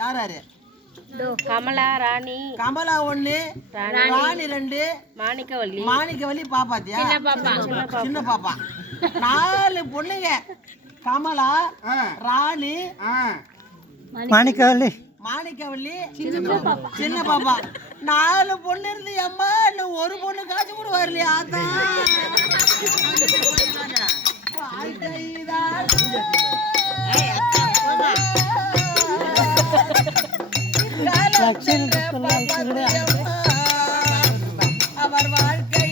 யார் யாரு? கமலா ராணி. கமலா 1, ராணி 2, மாணிக்கவல்லி பாப்பாத்தியா? சின்ன பாப்பா. 4 பொண்ணுங்க. கமலா, ராணி, மாணிக்கவல்லி, சின்ன பாப்பா. 4 பொண்ணு இருந்து அம்மா இன்னும் ஒரு பொண்ணு காசு கூட வரலையா? அவர் வாழ்க்கை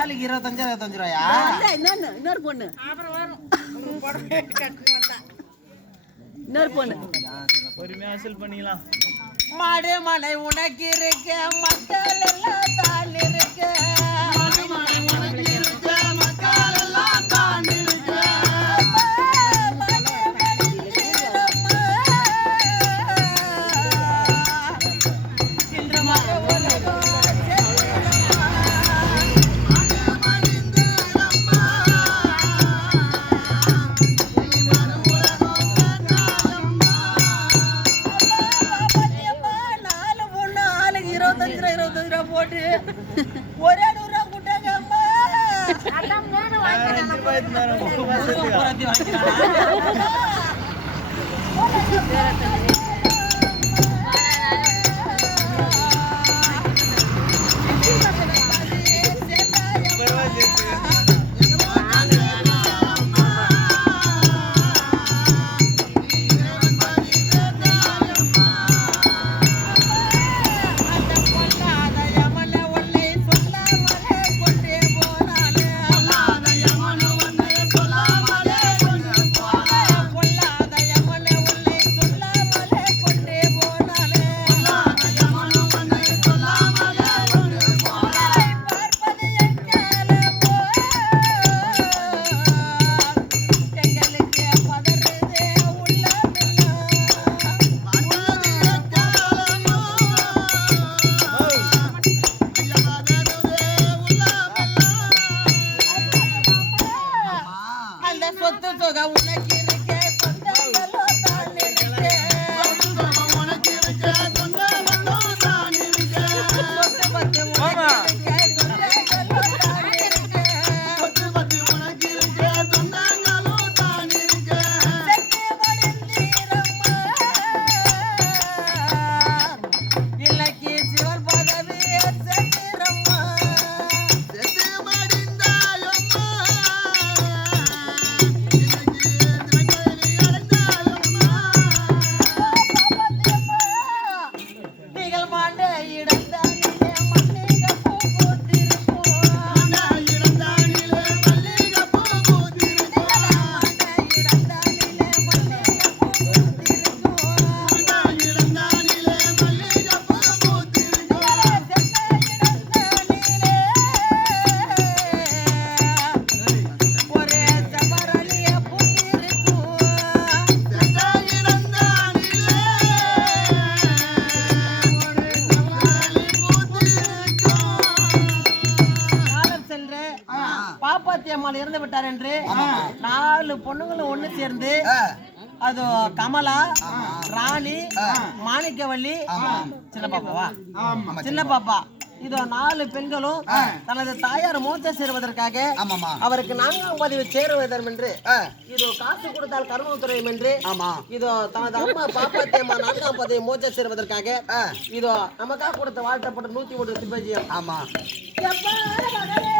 ஆளுக்கு 25 ரூபாயா? இன்னொரு பொண்ணு பொறுமையா வசூல் பண்ணிக்கலாம். மாடு மலை உனக்கு இருக்க மக்கள் எல்லாம் தான் இருக்க. போட்டு ஒரே 100 ரூபா கூட்டாங்க அம்மா. பாப்பாத்தியம்மாள் இறந்து விட்டார் என்று 4 பொண்ணுங்களும் ஒண்ணு சேர்ந்து அது கமலா, ராணி, மாணிக்கவல்லி, சின்ன பாப்பாவா? சின்ன பாப்பா இதோ 4 பெண்களும் தனது தாயார் மோட்சம் சேருவதற்காக ஆமாமா அவருக்கு 4ஆம் பதிவு சேருவதம் என்று இதோ காசு கொடுத்தால் கர்மம் துறையும் என்று இதோ தனது அம்மா பாப்பாத்தியம்மா 4ஆம் பதிவு மோட்சம் சேருவதற்காக இதோ நமக்காக கொடுத்த வாழ்த்தப்பட்ட 101 சிவஜியம் ஆமா எப்பா மகளே